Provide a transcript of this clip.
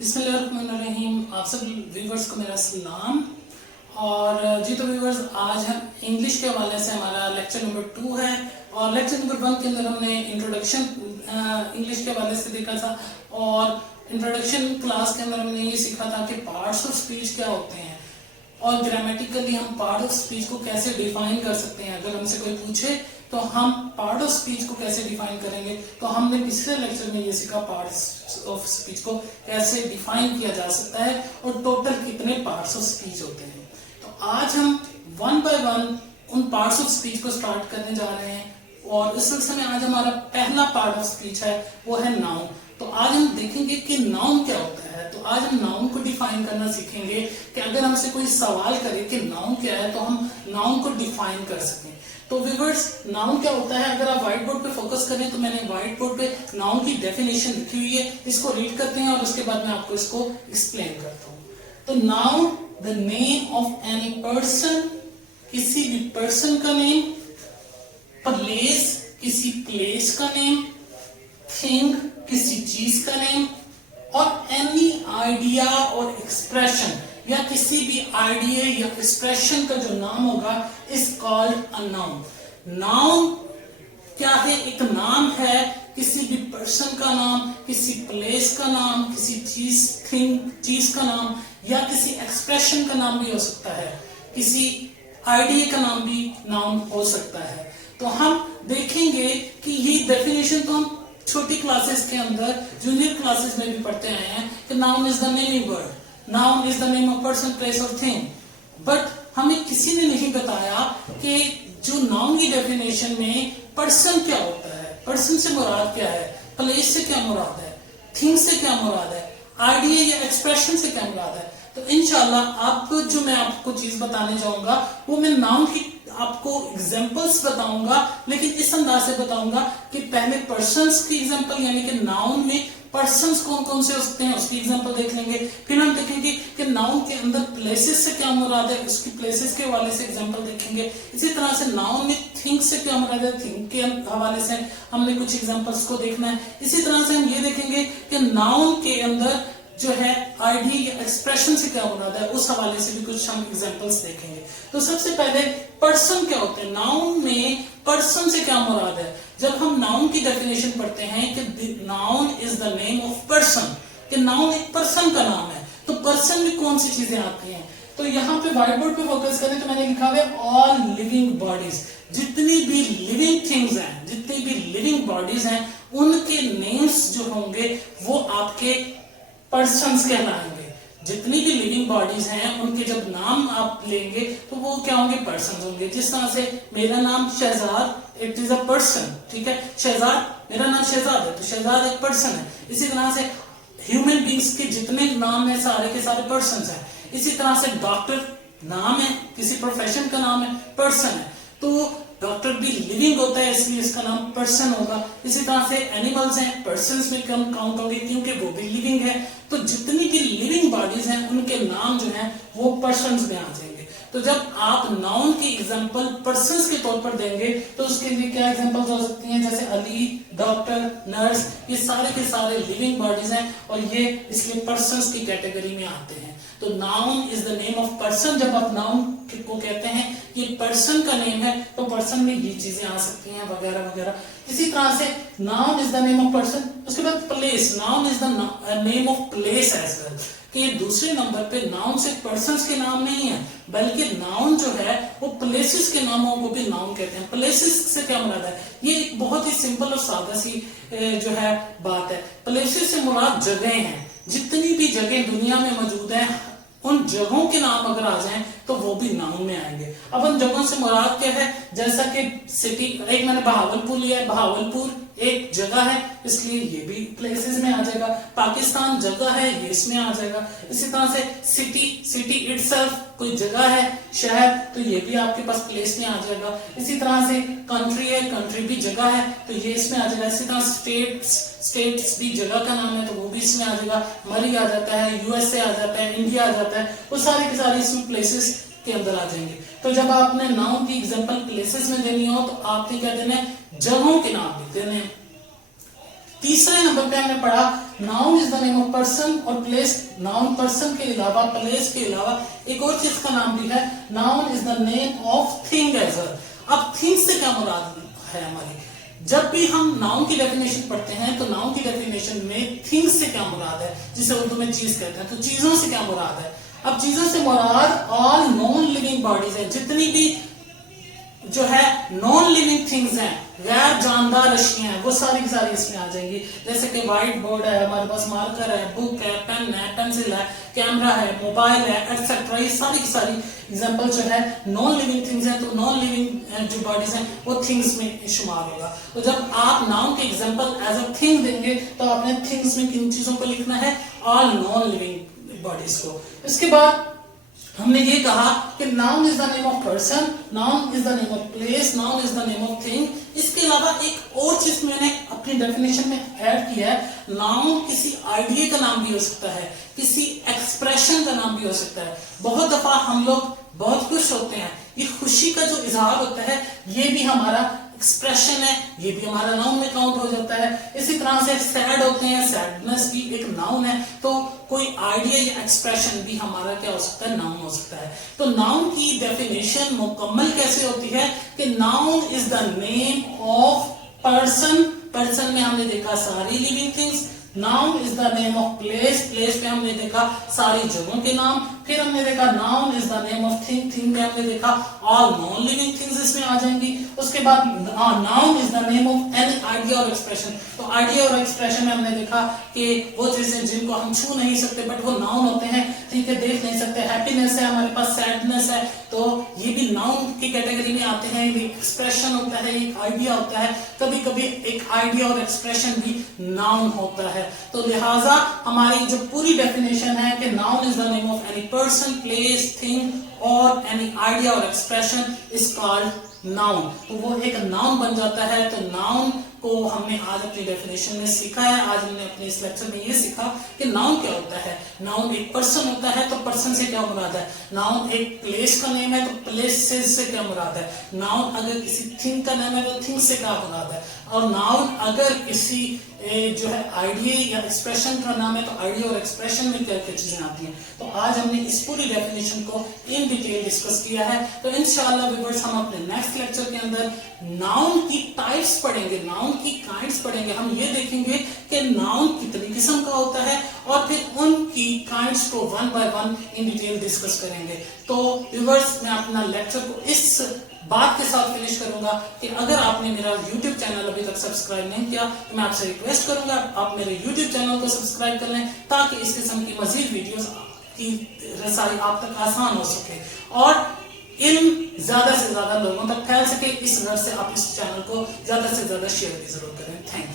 बिस्मिल्लाहिर्रहमानिर्रहीम। आप सब व्यूवर्स को मेरा सलाम। और जी तो व्यूवर्स, आज हम इंग्लिश के हवाले से हमारा लेक्चर नंबर 2 है। और लेक्चर नंबर 1 के अंदर हमने इंट्रोडक्शन इंग्लिश के हवाले से देखा था। और इंट्रोडक्शन क्लास के अंदर हमने ये सीखा था कि पार्ट्स ऑफ स्पीच क्या होते हैं और ग्रामेटिकली हम पार्ट ऑफ स्पीच को कैसे डिफाइन कर सकते हैं। अगर हमसे कोई पूछे तो हम पार्ट ऑफ स्पीच को कैसे डिफाइन करेंगे, तो हमने पिछले लेक्चर में ये सीखा पार्ट्स ऑफ स्पीच को कैसे डिफाइन किया जा सकता है और टोटल कितने पार्ट्स ऑफ स्पीच होते हैं। तो आज हम वन बाय वन उन पार्ट्स ऑफ स्पीच को स्टार्ट करने जा रहे हैं। और इस सिलसिले में आज हमारा पहला पार्ट ऑफ स्पीच है, वो है नाउन। तो आज हम देखेंगे कि नाउन क्या होता है। तो आज हम नाउन को डिफाइन करना सीखेंगे कि अगर हमसे कोई सवाल करे कि नाउन क्या है तो हम नाउन को डिफाइन कर सकें। तो व्यूअर्स, नाउन क्या होता है, अगर आप व्हाइट बोर्ड पे फोकस करें तो मैंने व्हाइट बोर्ड पे नाउन की डेफिनेशन लिखी हुई है, इसको रीड करते हैं और उसके बाद मैं आपको इसको एक्सप्लेन करता हूँ। तो noun the name of any person, किसी भी पर्सन का नेम, प्लेस किसी प्लेस का नेम, थिंग किसी चीज का नेम, और एनी आइडिया और एक्सप्रेशन या किसी भी आइडिया या एक्सप्रेशन का जो नाम होगा is called a noun. Noun क्या है? एक नाम है किसी भी पर्सन का नाम, किसी प्लेस का नाम, किसी चीज थिंग चीज का नाम, या किसी एक्सप्रेशन का नाम भी हो सकता है, किसी आइडिया का नाम भी नाउन हो सकता है। तो हम देखेंगे कि ये डेफिनेशन तो हम छोटी क्लासेस के अंदर, जूनियर क्लासेस में भी पढ़ते आए हैं कि noun is the naming word, noun is the name of person, place और थिंग। बट हमें किसी ने नहीं बताया कि जो नाउन की डेफिनेशन में पर्सन क्या होता है, पर्सन से मुराद क्या है, प्लेस से क्या मुराद है, थिंग से क्या मुराद है, आइडिया या एक्सप्रेशन से क्या मुराद है। तो इंशाल्लाह आपको जो मैं आपको चीज बताने जाऊंगा वो मैं नाउन की आपको एग्जांपल्स बताऊंगा, लेकिन इस अंदाज से बताऊंगा कि पहले पर्सन्स की एग्जांपल, यानी कि नाउन में पर्सन्स कौन कौन से हो सकते हैं उसकी एग्जांपल देख लेंगे। फिर हम देखेंगे कि नाउन के अंदर प्लेसेस से क्या मुराद है, उसकी प्लेसेस के हवाले से एग्जांपल देखेंगे। इसी तरह से नाउन में थिंग से क्या मुराद है, थिंग के हवाले से हमने कुछ एग्जांपल्स को देखना है। इसी तरह से हम ये देखेंगे कि नाउन के अंदर जो है आइडिया या एक्सप्रेशन से क्या मुराद है, उस हवाले से भी कुछ हम एग्जांपल्स देखेंगे। तो सबसे पहले पर्सन क्या होते हैं, नाउन में पर्सन से क्या मुराद है। जब हम नाउन की डेफिनेशन पढ़ते हैं कि noun is the name of person, कि नाउन एक पर्सन का नाम है, तो पर्सन में कौन सी चीजें आती हैं। तो यहाँ पे व्हाइट बोर्ड पे फोकस करें तो मैंने लिखा हुआ है ऑल लिविंग बॉडीज, जितनी भी लिविंग थिंग्स हैं, जितनी भी लिविंग बॉडीज हैं, उनके नेम्स जो होंगे वो आपके पर्सन्स कहलाएंगे। जितनी भी लिविंग बॉडीज हैं उनके जब नाम आप लेंगे तो वो क्या होंगे, पर्सन होंगे। जिस तरह से मेरा नाम Shahzad, it is a person, ठीक है, शहजाद, मेरा नाम शहजाद है तो शहजाद एक पर्सन है। इसी तरह से ह्यूमन बींग्स के जितने नाम है सारे के सारे पर्सन हैं। इसी तरह से डॉक्टर नाम है, किसी प्रोफेशन का नाम है, पर्सन है, तो डॉक्टर भी लिविंग होता है इसलिए इसका नाम पर्सन होगा। इसी तरह से एनिमल्स हैं, पर्सन्स में कम काउंट होंगे क्योंकि वो भी लिविंग है। तो जितनी भी लिविंग बॉडीज हैं उनके नाम जो हैं वो पर्सन्स में आ जाएंगे। तो जब आप नाउन की एग्जांपल पर्सन्स के तौर पर देंगे तो उसके लिए क्या एग्जांपल्स हो सकती हैं, जैसे अली, डॉक्टर, नर्स, ये सारे के सारे लिविंग बॉडीज हैं और ये इसलिए पर्सन्स की कैटेगरी में आते हैं। तो noun is the name of person. जब आप नाउन को कहते हैं ये पर्सन का नेम है तो पर्सन में ये चीजें आ सकती हैं वगैरह वगैरह। इसी तरह से noun is the name of person. उसके बाद place, noun is the name of place as well, कि दूसरे नंबर पे नाउन से पर्सन्स के नाम नहीं है बल्कि नाउन जो है वो प्लेसेस के नामों को भी नाउन कहते हैं। प्लेसेस से क्या मुराद है, ये एक बहुत ही सिंपल और सादा सी जो है बात है। प्लेसेस से मुराद जगह हैं, जितनी भी जगह दुनिया में मौजूद है उन जगहों के नाम अगर आ जाएं तो वो भी नाउन में आएंगे। अब उन जगहों से मुराद क्या है, जैसा कि सिटी, एक मैंने बहावलपुर लिया है, बहावलपुर एक जगह है इसलिए ये भी प्लेसेस में आ जाएगा। पाकिस्तान जगह है, ये इसमें आ जाएगा। इसी तरह से सिटी, सिटी इटसेल्फ कोई जगह है, शहर, तो ये भी आपके पास प्लेस में आ जाएगा। इसी तरह से कंट्री है, कंट्री भी जगह है तो ये इसमें आ जाएगा। इसी तरह स्टेट्स, स्टेट्स भी जगह का नाम है तो वो भी इसमें आ जाएगा। मरी आ जाता है, यूएसए आ जाता है, इंडिया आ जाता है, वो सारे के सारे इसमें प्लेसेस के अंदर आ जाएंगे। तो जब आपने नाउन की एग्जांपल प्लेसेस में देनी हो तो आपने क्या देना है, जगहों के नाम लिख देने हैं। तीसरे नंबर पे हमने पढ़ा noun is the name of person और प्लेस, नाउन पर्सन के अलावा प्लेस के अलावा एक और चीज का नाम भी है, noun is the name of thing as well. अब थिंग से क्या मुराद है हमारी, जब भी हम नाउन की डेफिनेशन पढ़ते हैं तो नाउन की डेफिनेशन में थिंग्स से क्या मुराद है, जिसे उर्दू में चीज कहते हैं, तो चीजों से क्या मुराद है। अब चीजों से मुराद ऑल नॉन लिविंग बॉडीज है, जितनी भी जो है नॉन लिविंग थिंग्स हैं, गैर जानदार अशियां हैं, वो सारी की सारी इसमें आ जाएंगी। जैसे कि व्हाइट बोर्ड है, हमारे पास मार्कर है, बुक है, पेन है, पेंसिल है, कैमरा है, मोबाइल है, एटसेट्रा, ये सारी की सारी एग्जांपल जो है नॉन लिविंग थिंग्स हैं। तो नॉन लिविंग जो बॉडीज हैं वो थिंग्स में शुमार होगा। तो जब आप नाउन के एग्जांपल एज अ थिंग देंगे तो आपने थिंग्स में किन चीजों को लिखना है, ऑल नॉन लिविंग बॉडीज को। इसके बाद हमने ये कहा कि noun is the name of person, noun is the name of place, noun is the name of thing. इसके अलावा एक और चीज मैंने अपनी डेफिनेशन में ऐड किया है, नाउन किसी आइडिया का नाम भी हो सकता है, किसी एक्सप्रेशन का नाम भी हो सकता है। बहुत दफा हम लोग बहुत खुश होते हैं, ये खुशी का जो इजहार होता है ये भी हमारा एक्सप्रेशन है, ये भी हमारा नाउन में काउंट हो जाता है। इसी तरह से सैड होते हैं, सैडनेस भी एक नाउन है, तो कोई आइडिया या एक्सप्रेशन भी हमारा क्या हो सकता है, नाउन हो सकता है। तो नाउन की डेफिनेशन मुकम्मल कैसे होती है कि noun is the name of person, person में हमने देखा सारी living things. Noun is the name of place, place पे हमने देखा सारी जगहों के नाम। फिर हमने देखा noun is the name of thing, thing में हमने देखा ऑल नॉन लिविंग थिंग्स इसमें आ जाएंगी। उसके बाद noun is the name of any idea और एक्सप्रेशन, तो आइडिया और एक्सप्रेशन में हमने देखा कि वो चीजें जिनको हम छू नहीं सकते बट वो नाउन होते हैं, ठीक है, देख नहीं सकते। हैप्पीनेस है हमारे पास, सैडनेस है, तो ये भी नाउन की कैटेगरी में आते हैं। एक एक्सप्रेशन होता है, एक आइडिया होता है, कभी कभी एक आइडिया और एक्सप्रेशन भी नाउन होता है। तो लिहाजा हमारी जो पूरी डेफिनेशन है कि noun is the name of any person, place, thing और एनी आइडिया और एक्सप्रेशन इज कॉल्ड नाउन। तो वो एक नाउन बन जाता है। तो नाउन को हमने आज अपनी डेफिनेशन में सीखा है। आज हमने अपने इस लेक्चर में ये सीखा कि नाउन क्या होता है। नाउन एक पर्सन होता है, तो पर्सन से क्या मुराद है। नाउन एक प्लेस का नेम है, तो प्लेस से क्या मुराद है। नाउन अगर किसी थिंग का नाम है तो थिंग से क्या मुराद है। और नाउन अगर किसी जो है आइडिया या एक्सप्रेशन का नाम है तो आइडिया और एक्सप्रेशन में क्या क्या चीजें आती हैं। तो आज हमने इस पूरी डेफिनेशन को इन डिटेल डिस्कस किया है। तो इंशाअल्लाह व्यूअर्स हम अपने नेक्स्ट लेक्चर के अंदर नाउन की टाइप्स पढ़ेंगे, नाउन की काइंड्स पढ़ेंगे। हम ये देखेंगे कि नाउन कितनी किस्म का होता है और फिर उनकी काइंड्स को one by one in detail discuss करेंगे। तो व्यूअर्स मैं अपना लेक्चर को इस बात के साथ फिनिश करूंगा कि अगर आपने मेरा YouTube चैनल अभी तक सब्सक्राइब नहीं किया तो मैं आपसे रिक्वेस्ट करूंगा आप मेरे YouTube चैनल को सब्सक्राइब कर लें, ताकि इस किस्म की मजीद वीडियोस की रसाई आप तक आसान हो सके और इल्म ज्यादा से ज्यादा लोगों तक फैल सके। इस वजह से आप इस चैनल को ज्यादा से ज्यादा शेयर भी जरूर करें। Thank you.